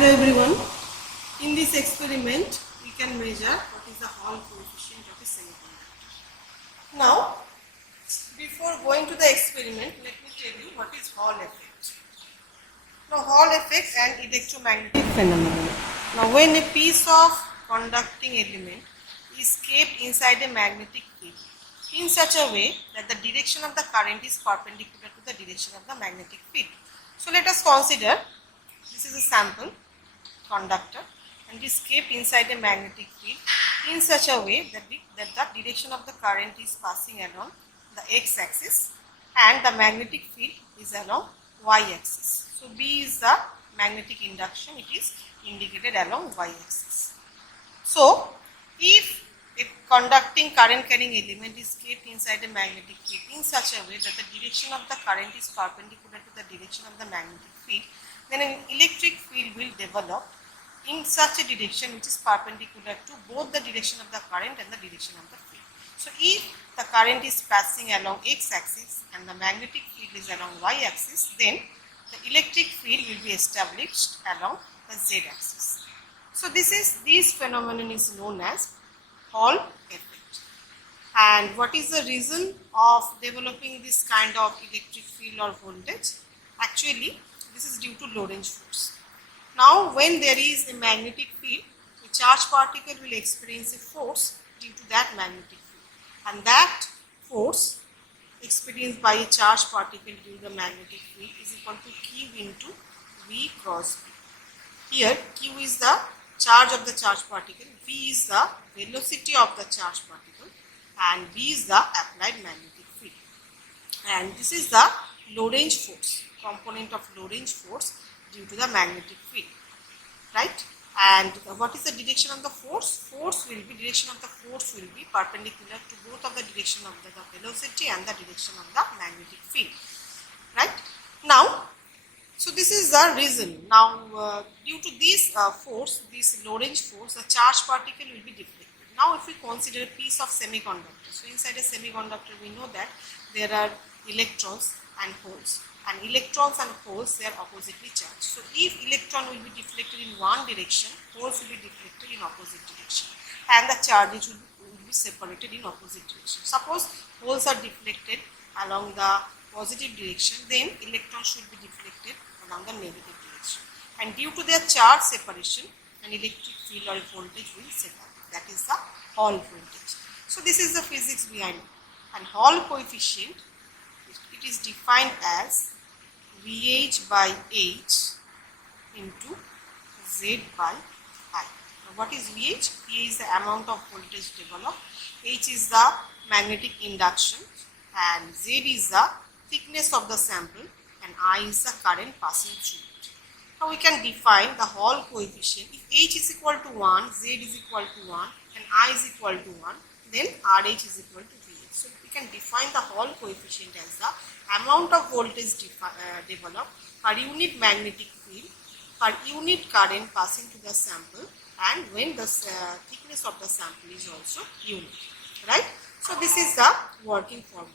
Hello everyone. In this experiment, we can measure what is the Hall coefficient of a semiconductor. Now, before going to the experiment, let me tell you what is Hall effect. Now, Hall effect and electromagnetic phenomenon. Now, when a piece of conducting element is kept inside a magnetic field in such a way that the direction of the current is perpendicular to the direction of the magnetic field. So, let us consider this is a sample conductor and is kept inside a magnetic field in such a way that the direction of the current is passing along the x-axis and the magnetic field is along y-axis. So, B is the magnetic induction, it is indicated along y-axis. So, if a conducting current carrying element is kept inside a magnetic field in such a way that the direction of the current is perpendicular to the direction of the magnetic field, then an electric field will develop in such a direction which is perpendicular to both the direction of the current and the direction of the field. So, if the current is passing along x-axis and the magnetic field is along y-axis, then the electric field will be established along the z-axis. So, this phenomenon is known as Hall effect. And what is the reason of developing this kind of electric field or voltage? Actually, this is due to Lorentz force. Now, when there is a magnetic field, a charged particle will experience a force due to that magnetic field, and that force experienced by a charged particle due to the magnetic field is equal to Q into V cross B. Here, Q is the charge of the charged particle, V is the velocity of the charged particle, and B is the applied magnetic field. And this is the Lorentz force, component of Lorentz force due to the magnetic field, right? And what is the direction of the force? Direction of the force will be perpendicular to both of the direction of the velocity and the direction of the magnetic field, right? Now, so this is the reason. Now, due to this force, this Lorentz force, the charged particle will be deflected. Now, if we consider a piece of semiconductor, so inside a semiconductor, we know that there are electrons and holes. And electrons and holes, they are oppositely charged. So, if electron will be deflected in one direction, holes will be deflected in opposite direction, and the charges will be separated in opposite direction. Suppose holes are deflected along the positive direction, then electrons should be deflected along the negative direction. And due to their charge separation, an electric field or a voltage will separate. That is the Hall voltage. So, this is the physics behind it. And Hall coefficient, it is defined as VH by H into Z by I. Now, what is VH? V is the amount of voltage developed, H is the magnetic induction, and Z is the thickness of the sample, and I is the current passing through it. Now, we can define the Hall coefficient. If H is equal to 1, Z is equal to 1, and I is equal to 1, then RH is equal to VH. So, we can define the Hall coefficient as the amount of voltage developed per unit magnetic field, per unit current passing to the sample, and when the thickness of the sample is also unit, right? So, this is the working formula.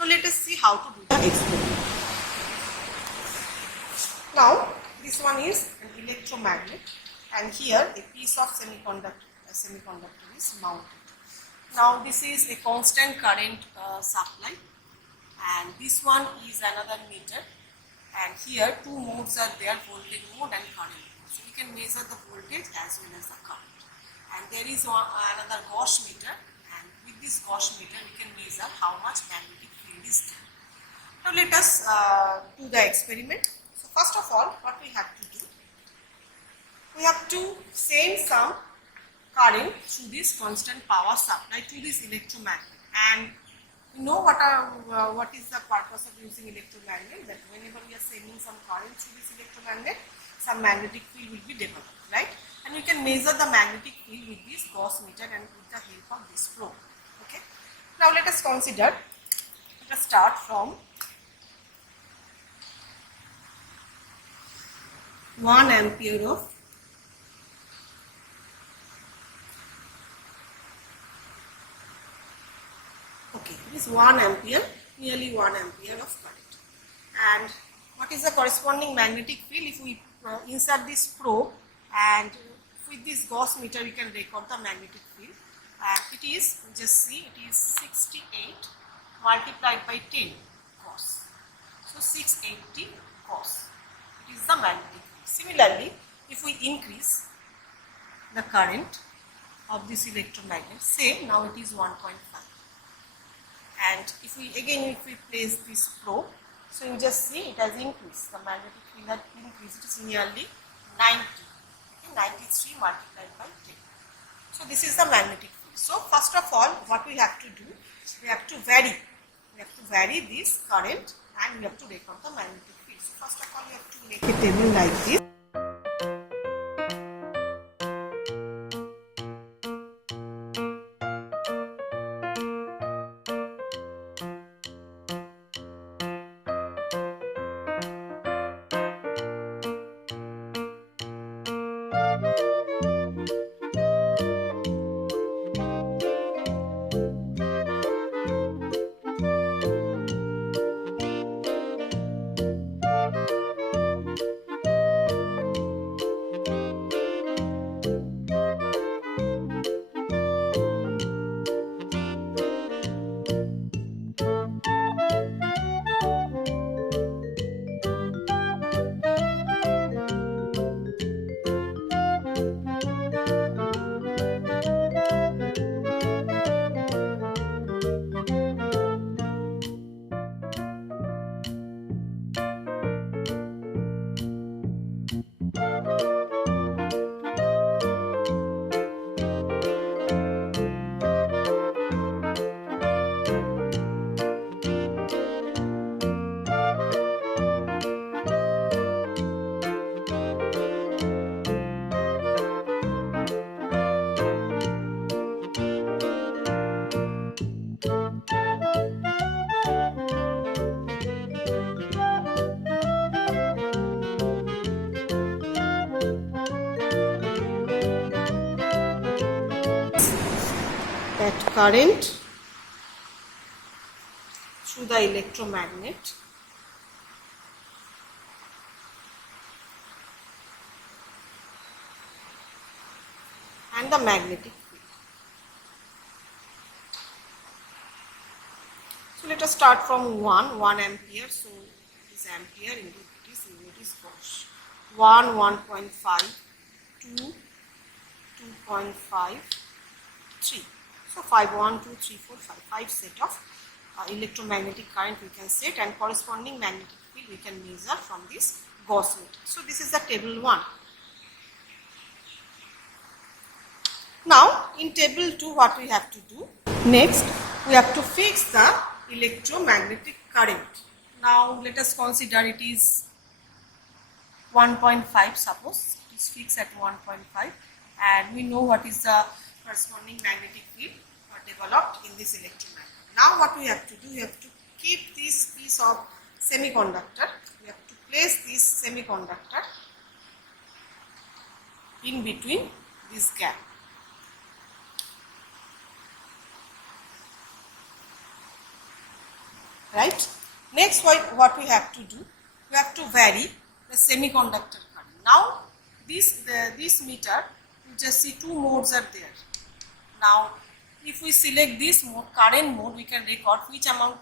Now, let us see how to do the experiment. Now, this one is an electromagnet, and here a piece of semiconductor is mounted. Now, this is a constant current supply, and this one is another meter, and here two modes are there, voltage mode and current mode. So, we can measure the voltage as well as the current. And there is another Gauss meter, and with this Gauss meter we can measure how much magnetic field is there. Now, let us do the experiment. So, first of all, what we have to do, we have to send some current through this constant power supply to this electromagnet. And you know what is the purpose of using electromagnet? That whenever we are sending some current through this electromagnet, some magnetic field will be developed, right? And you can measure the magnetic field with this Gauss meter and with the help of this probe. Okay. Now, let us consider. Let us start from 1 ampere of it is 1 ampere, nearly 1 ampere of current. And what is the corresponding magnetic field? If we insert this probe, and with this Gauss meter we can record the magnetic field, and it is, just see, it is 68 multiplied by 10 Gauss. So 680 Gauss. It is the magnetic field. Similarly, if we increase the current of this electromagnet, say now it is 1.5, and if we place this probe, so you just see it has increased, the magnetic field has increased, it is nearly 90, okay, 93 multiplied by 10. So this is the magnetic field. So first of all, what we have to do, we have to vary this current, and we have to record the magnetic field. So first of all, we have to make a table like this. That current through the electromagnet and the magnetic field. So let us start from 1 ampere. So it is ampere into it is unit is Gauss. 1, 1.5, 2, 2.5, 3. So 5, 1, 2, 3, 4, 5. 5 set of electromagnetic current we can set, and corresponding magnetic field we can measure from this Gauss meter. So this is the table 1. Now in table 2, what we have to do? Next we have to fix the electromagnetic current. Now let us consider it is 1.5, suppose it is fixed at 1.5, and we know what is the corresponding magnetic field developed in this electromagnet. Now what we have to do, we have to keep this piece of semiconductor, we have to place this semiconductor in between this gap. Right? Next, what we have to do, we have to vary the semiconductor current. Now this meter, you just see 2 modes are there. Now if we select this mode, current mode, we can record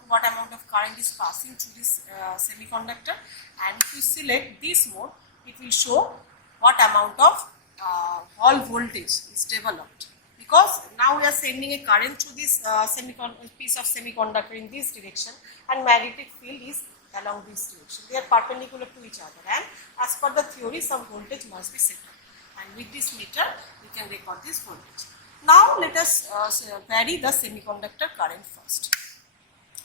what amount of current is passing through this semiconductor, and if we select this mode, it will show what amount of Hall voltage is developed, because now we are sending a current through this piece of semiconductor in this direction, and magnetic field is along this direction. They are perpendicular to each other, and as per the theory, some voltage must be set up, and with this meter we can record this voltage. Now let us vary the semiconductor current first.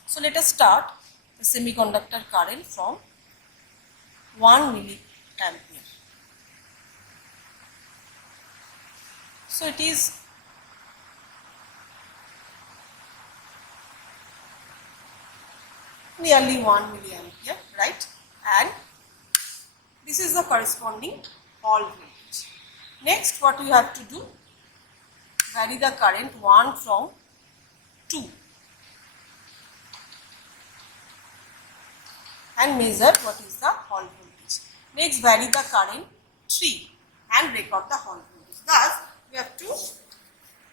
So let us start the semiconductor current from 1 milliampere. So it is nearly 1 milliampere, right? And this is the corresponding Hall voltage. Next, what you have to do, vary the current 1 from 2 and measure what is the Hall voltage. Next, vary the current 3 and record the Hall voltage. Thus, we have to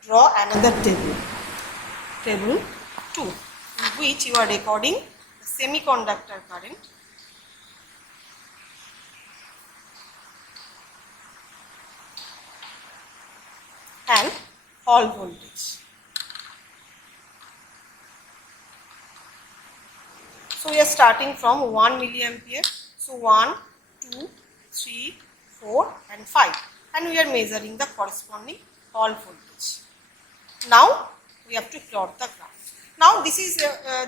draw another table. Table 2, in which you are recording the semiconductor current and Hall voltage. So we are starting from 1 milliampere. So 1, 2, 3, 4 and 5, and we are measuring the corresponding Hall voltage. Now we have to plot the graph. Now this is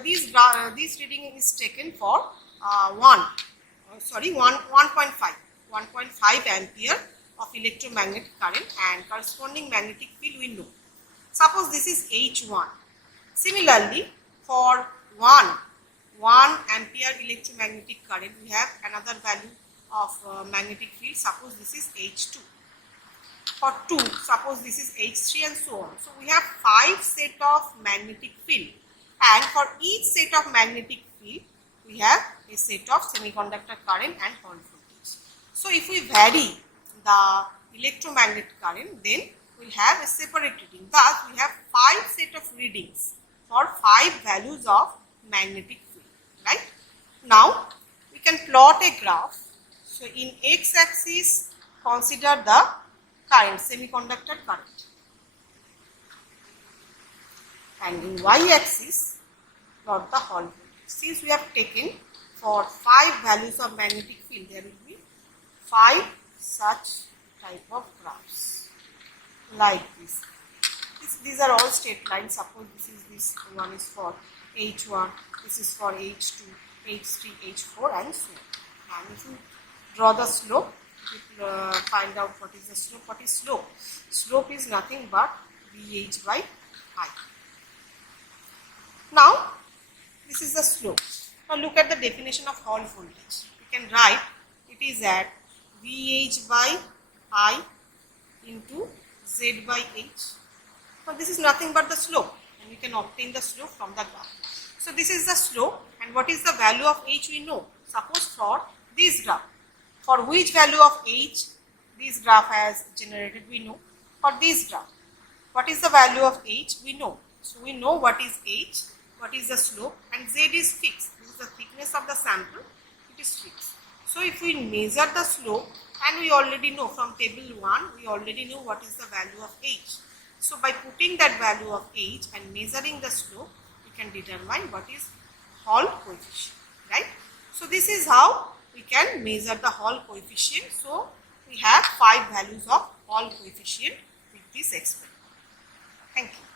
this reading is taken for 1.5 ampere of electromagnetic current and corresponding magnetic field we know. Suppose this is H1. Similarly, for 1 ampere electromagnetic current, we have another value of magnetic field. Suppose this is H2. For 2, suppose this is H3 and so on. So we have 5 set of magnetic field, and for each set of magnetic field, we have a set of semiconductor current and Hall voltage. So if we vary the electromagnetic current, then we have a separate reading. Thus, we have 5 set of readings for 5 values of magnetic field. Right? Now, we can plot a graph. So, in x-axis, consider the current, semiconductor current. And in y-axis, plot the Hall voltage. Since we have taken for 5 values of magnetic field, there will be 5 such type of graphs like this. These are all straight lines. Suppose this one is for H1, this is for H2, H3, H4 and so on. And if you draw the slope, you find out what is the slope. What is slope? Slope is nothing but VH by I. Now, this is the slope. Now look at the definition of Hall voltage. We can write it is at VH by I into Z by H. Now this is nothing but the slope, and we can obtain the slope from the graph. So this is the slope, and what is the value of H we know. Suppose for this graph, for which value of H this graph has generated we know. For this graph, what is the value of H we know. So we know what is H, what is the slope, and Z is fixed. This is the thickness of the sample, it is fixed. So if we measure the slope, and we already know from table 1, we already know what is the value of H. So by putting that value of H and measuring the slope, we can determine what is Hall coefficient, right? So this is how we can measure the Hall coefficient. So we have 5 values of Hall coefficient with this experiment. Thank you.